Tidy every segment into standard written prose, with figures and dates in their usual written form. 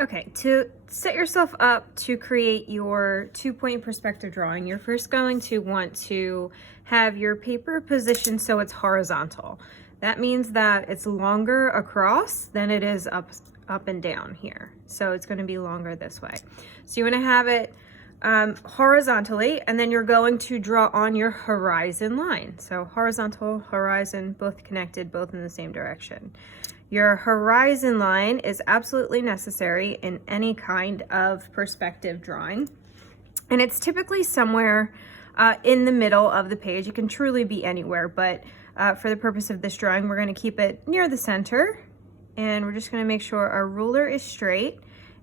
Okay, to set yourself up to create your 2-point perspective drawing, you're first going to want to have your paper positioned so it's horizontal. That means that it's longer across than it is up and down here. So it's going to be longer this way. So you want to have it horizontally, and then you're going to draw on your horizon line. So horizontal, horizon, both connected, both in the same direction. Your horizon line is absolutely necessary in any kind of perspective drawing. And it's typically somewhere in the middle of the page. It can truly be anywhere, but for the purpose of this drawing, we're going to keep it near the center. And we're just going to make sure our ruler is straight.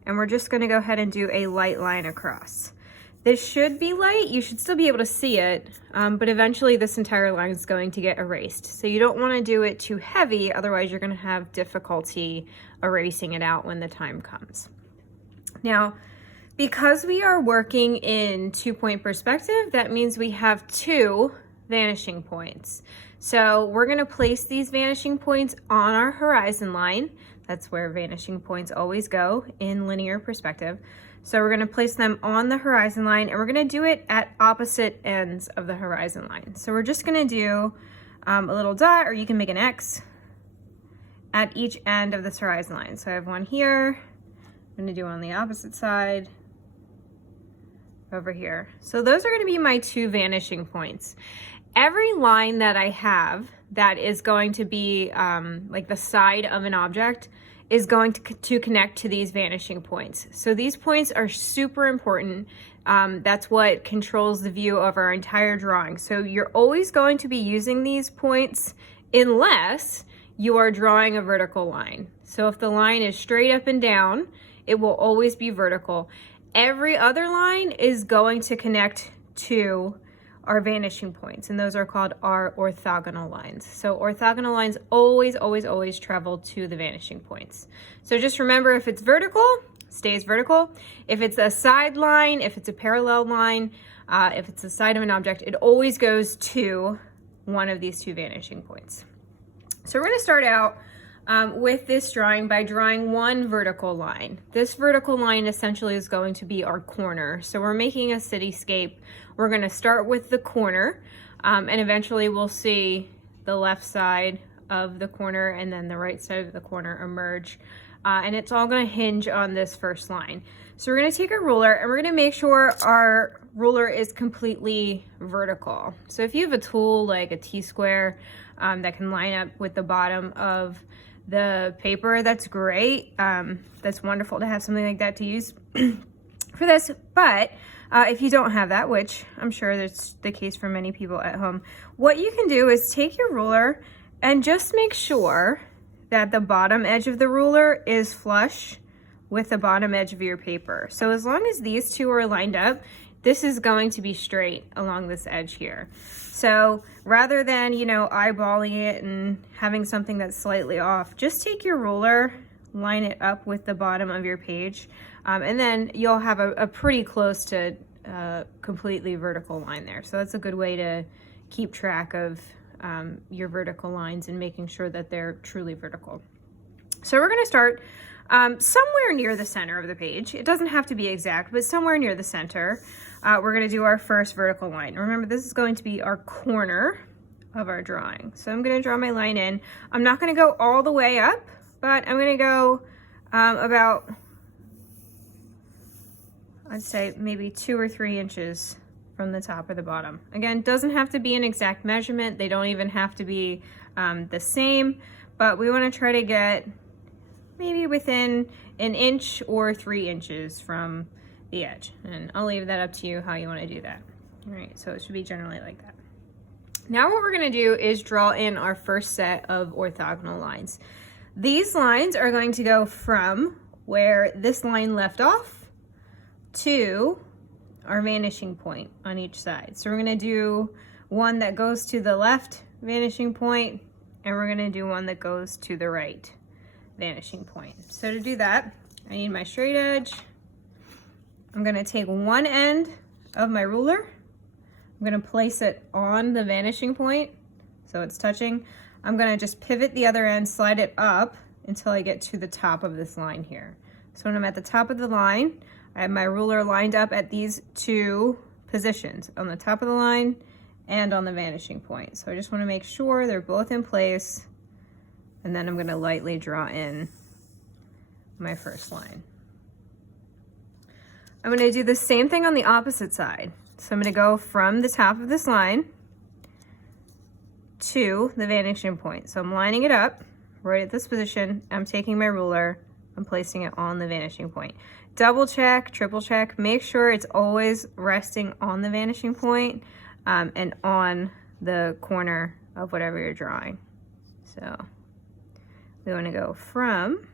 And we're just going to go ahead and do a light line across. This should be light, you should still be able to see it, but eventually this entire line is going to get erased. So you don't want to do it too heavy, otherwise you're going to have difficulty erasing it out when the time comes. Now, because we are working in 2-point perspective, that means we have 2 vanishing points. So we're going to place these vanishing points on our horizon line. That's where vanishing points always go in linear perspective. So we're going to place them on the horizon line, and we're going to do it at opposite ends of the horizon line. So we're just going to do a little dot, or you can make an X at each end of this horizon line. So I have one here. I'm going to do on the opposite side over here. So those are going to be my 2 vanishing points. Every line that I have that is going to be like the side of an object is going to connect to these vanishing points. So these points are super important. That's what controls the view of our entire drawing. So you're always going to be using these points unless you are drawing a vertical line. So if the line is straight up and down, it will always be vertical. Every other line is going to connect to our vanishing points, and those are called our orthogonal lines. So orthogonal lines always travel to the vanishing points. So just remember, if it's vertical, stays vertical. If it's a side line, if it's a parallel line, if it's the side of an object, it always goes to one of these 2 vanishing points. So we're going to start out with this drawing by drawing one vertical line. This vertical line essentially is going to be our corner. So we're making a cityscape. We're going to start with the corner, and eventually we'll see the left side of the corner and then the right side of the corner emerge. And it's all going to hinge on this first line. So we're going to take a ruler and we're going to make sure our ruler is completely vertical. So if you have a tool like a T-square that can line up with the bottom of the paper, that's great. That's wonderful to have something like that to use for this. But if you don't have that, which I'm sure that's the case for many people at home, what you can do is take your ruler and just make sure that the bottom edge of the ruler is flush with the bottom edge of your paper. So as long as these 2 are lined up, this is going to be straight along this edge here. So rather than, eyeballing it and having something that's slightly off, just take your ruler, line it up with the bottom of your page, and then you'll have a pretty close to completely vertical line there. So that's a good way to keep track of your vertical lines and making sure that they're truly vertical. So we're going to start somewhere near the center of the page. It doesn't have to be exact, but somewhere near the center. We're going to do our first vertical line. Remember, this is going to be our corner of our drawing. So I'm going to draw my line in. I'm not going to go all the way up, but I'm going to go about, I'd say maybe 2 or 3 inches from the top or the bottom. Again, doesn't have to be an exact measurement. They don't even have to be the same, but we want to try to get maybe within 1 inch or 3 inches from the edge. And I'll leave that up to you how you want to do that. All right, so it should be generally like that. Now what we're going to do is draw in our first set of orthogonal lines. These lines are going to go from where this line left off to our vanishing point on each side. So we're going to do one that goes to the left vanishing point, and we're going to do one that goes to the right vanishing point. So to do that, I need my straight edge. I'm going to take one end of my ruler. I'm going to place it on the vanishing point so it's touching. I'm going to just pivot the other end, slide it up until I get to the top of this line here. So when I'm at the top of the line, I have my ruler lined up at these two positions, on the top of the line and on the vanishing point. So I just want to make sure they're both in place, and then I'm going to lightly draw in my first line. I'm going to do the same thing on the opposite side. So I'm going to go from the top of this line to the vanishing point. So I'm lining it up right at this position. I'm taking my ruler, I'm placing it on the vanishing point. Double check, triple check, make sure it's always resting on the vanishing point, and on the corner of whatever you're drawing. So we want to go from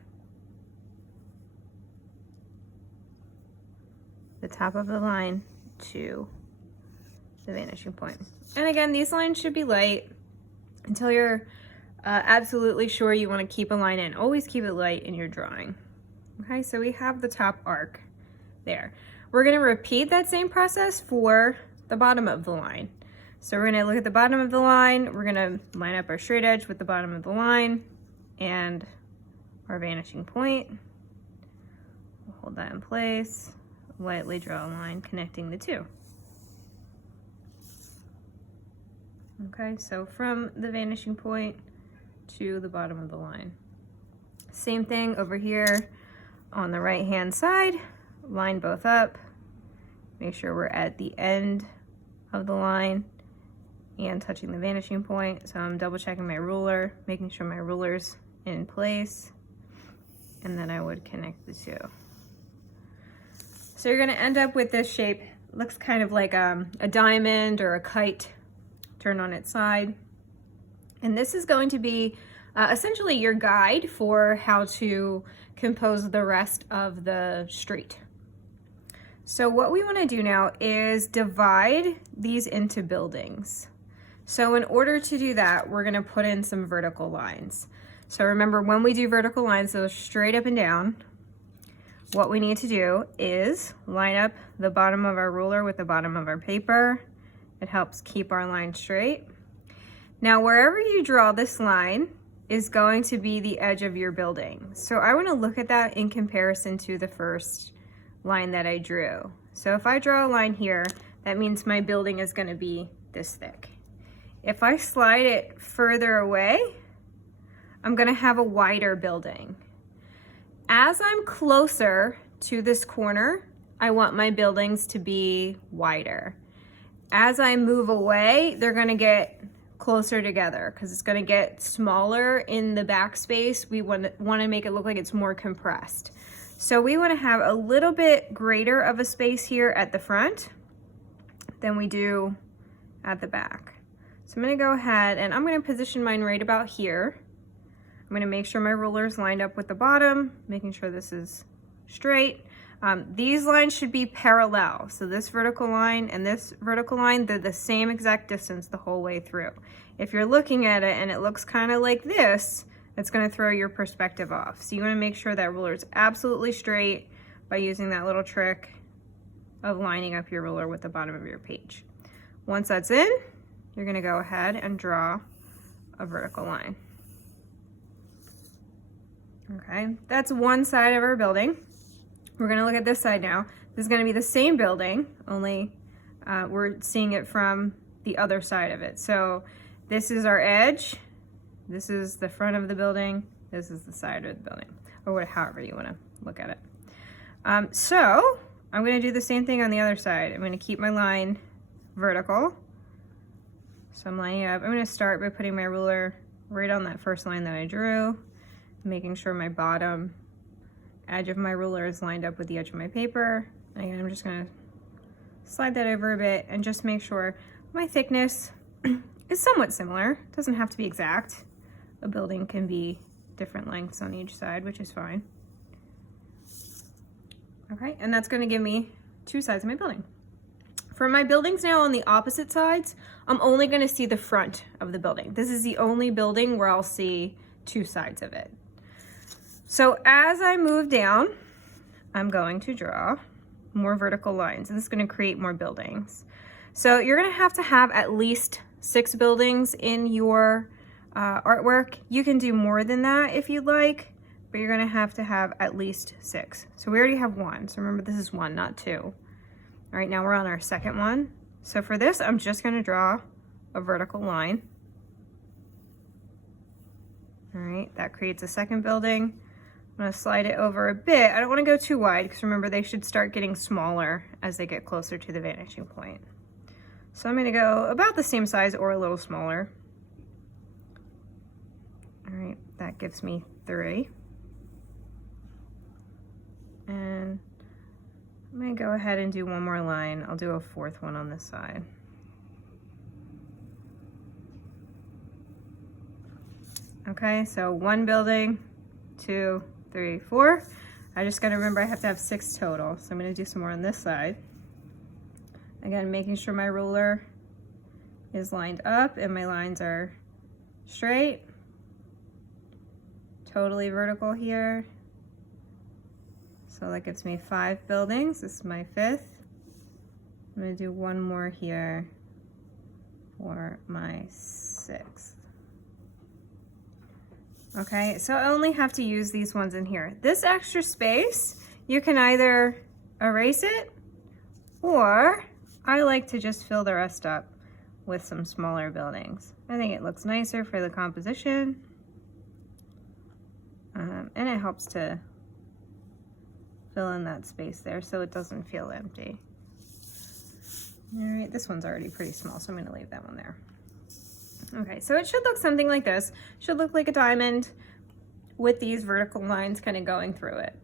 the top of the line to the vanishing point. And again, these lines should be light until you're absolutely sure you want to keep a line in. Always keep it light in your drawing. Okay, so we have the top arc there. We're going to repeat that same process for the bottom of the line. So we're going to look at the bottom of the line. We're going to line up our straight edge with the bottom of the line and our vanishing point. We'll hold that in place. Lightly draw a line connecting the two. Okay, so from the vanishing point to the bottom of the line. Same thing over here on the right hand side. Line both up. Make sure we're at the end of the line and touching the vanishing point. So I'm double checking my ruler, making sure my ruler's in place, and then I would connect the two. So you're going to end up with this shape. It looks kind of like a diamond or a kite turned on its side. And this is going to be essentially your guide for how to compose the rest of the street. So what we want to do now is divide these into buildings. So in order to do that, we're going to put in some vertical lines. So remember, when we do vertical lines, those straight up and down, what we need to do is line up the bottom of our ruler with the bottom of our paper. It helps keep our line straight. Now, wherever you draw this line is going to be the edge of your building. So I want to look at that in comparison to the first line that I drew. So if I draw a line here, that means my building is going to be this thick. If I slide it further away, I'm going to have a wider building. As I'm closer to this corner, I want my buildings to be wider. As I move away, they're going to get closer together because it's going to get smaller in the backspace. We want to make it look like it's more compressed. So we want to have a little bit greater of a space here at the front than we do at the back. So I'm going to go ahead and I'm going to position mine right about here. I'm going to make sure my ruler is lined up with the bottom, making sure this is straight. These lines should be parallel. So this vertical line and this vertical line, they're the same exact distance the whole way through. If you're looking at it and it looks kind of like this, it's going to throw your perspective off. So you want to make sure that ruler is absolutely straight by using that little trick of lining up your ruler with the bottom of your page. Once that's in, you're going to go ahead and draw a vertical line. Okay, that's one side of our building. We're going to look at this side now. This is going to be the same building, only we're seeing it from the other side of it. So this is our edge. This is the front of the building. This is the side of the building, or however you want to look at it. So I'm going to do the same thing on the other side. I'm going to keep my line vertical. So I'm lining up. I'm going to start by putting my ruler right on that first line that I drew, making sure my bottom edge of my ruler is lined up with the edge of my paper. And again, I'm just going to slide that over a bit and just make sure my thickness is somewhat similar. It doesn't have to be exact. A building can be different lengths on each side, which is fine. Okay, and that's going to give me two sides of my building. For my buildings now on the opposite sides, I'm only going to see the front of the building. This is the only building where I'll see two sides of it. So as I move down, I'm going to draw more vertical lines, and this is going to create more buildings. So you're going to have at least 6 buildings in your artwork. You can do more than that if you'd like, but you're gonna have to have at least 6. So we already have 1. So remember, this is 1, not 2. All right, now we're on our second one. So for this, I'm just gonna draw a vertical line. All right, that creates a second building. I'm gonna slide it over a bit. I don't wanna go too wide because remember, they should start getting smaller as they get closer to the vanishing point. So I'm gonna go about the same size or a little smaller. All right, that gives me 3. And I'm gonna go ahead and do one more line. I'll do a 4th one on this side. Okay, so 1 building, 2, 3, 4. I just gotta remember I have to have 6 total. So I'm gonna do some more on this side. Again, making sure my ruler is lined up and my lines are straight. Totally vertical here. So that gives me 5 buildings. This is my 5th. I'm gonna do one more here for my 6th. Okay, so I only have to use these ones in here. This extra space, you can either erase it, or I like to just fill the rest up with some smaller buildings. I think it looks nicer for the composition, and it helps to fill in that space there so it doesn't feel empty. All right, this one's already pretty small, so I'm gonna leave that one there. Okay, so it should look something like this. Should look like a diamond with these vertical lines kind of going through it.